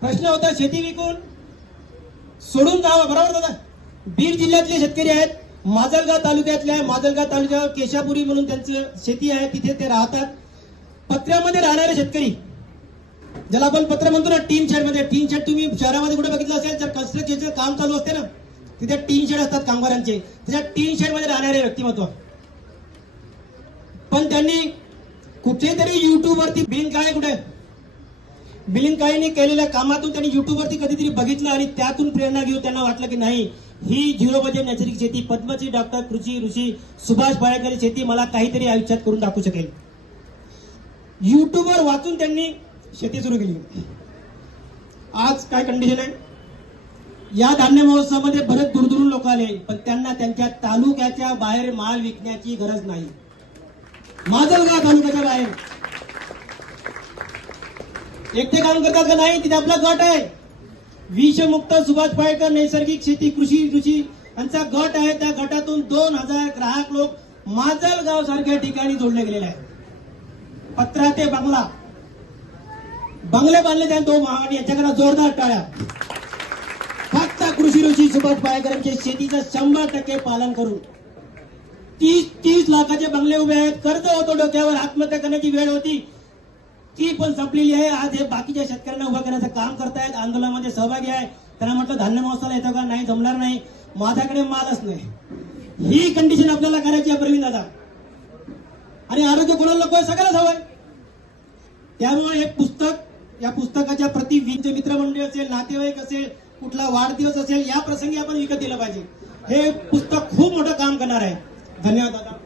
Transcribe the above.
प्रश्न होता शेती विकून सोडून जावं, बरोबर दादा? बीड जिल्ह्यातले शेतकरी आहेत, माजलगाव तालुक्यावर केशापुरी म्हणून त्यांचं शेती आहे, तिथे ते राहतात. पत्र्यामध्ये राहणारे शेतकरी, ज्याला आपण पत्र म्हणतो ना, टीन शेड तुम्ही शहरामध्ये कुठे बघितलं असेल तर कन्स्ट्रक्शनचं काम चालू असते ना, तिथे टीन शेड असतात कामगारांचे, त्याच्या टीन शेड मध्ये राहणारे व्यक्तिमत्व. पण त्यांनी कुठेतरी युट्यूबवरती बिलिंग काळेंनी केलेल्या कामातून त्यांनी युट्यूबवरती कधीतरी बघितलं आणि त्यातून प्रेरणा घेऊन त्यांना वाटलं की नाही, ही झिरो बजेट नैसर्गिक शेती, पद्मश्री डॉक्टर कृषी ऋषी सुभाष पाळेकर शेती मला काहीतरी आयुष्यात करून दाखवू शकेल. युट्यूबवर वाचून त्यांनी शेती सुरू केली. आज काय कंडिशन आहे? या धान्य महोत्सवामध्ये बरेच दूरदूरून लोक आले, पण त्यांना त्यांच्या तालुक्याच्या बाहेर माल विकण्याची गरज नाही. माजलगाव तालुक्याच्या बाहेर एकटे काम करतात का? नाही, तिथे आपला गट आहे, विषमुक्त सुभाष पाळेकर नैसर्गिक शेती कृषी ऋषी यांचा गट आहे. त्या गटातून 2000 ग्राहक लोक माजलगाव सारख्या ठिकाणी जोडले गेलेले आहेत. पत्रा ते बंगले बांधले त्या तो आणि याच्याकडे जोरदार टाळ्या. फक्त कृषी ऋषी सुभाष पाळेकरांच्या शेतीचं 100% पालन करून 30 लाखाचे बंगले उभे आहेत. कर्ज होतो डोक्यावर, आत्महत्या करण्याची वेळ होती, ती पण संपलेली आहे. आज हे बाकीच्या शेतकऱ्यांना उभं करण्याचं काम करतायत, आंदोलनामध्ये सहभागी आहे. त्यांना म्हटलं धान्य महोत्सवाला येतो का? नाही, जमणार नाही, माझ्याकडे मालच नाही. ही कंडिशन आपल्याला करायची आहे प्रवीण दादा. आणि आरोग्य कोणाला नको आहे? सगळ्याच हवंय. त्यामुळे हे पुस्तक, या पुस्तकाच्या प्रति मित्रमंडळी असेल, नातेवाईक असेल, कुठला वाढदिवस असेल, या प्रसंगी आपण विकत दिलं पाहिजे. हे पुस्तक खूप मोठं काम करणार आहे. धन्यवाद दादा.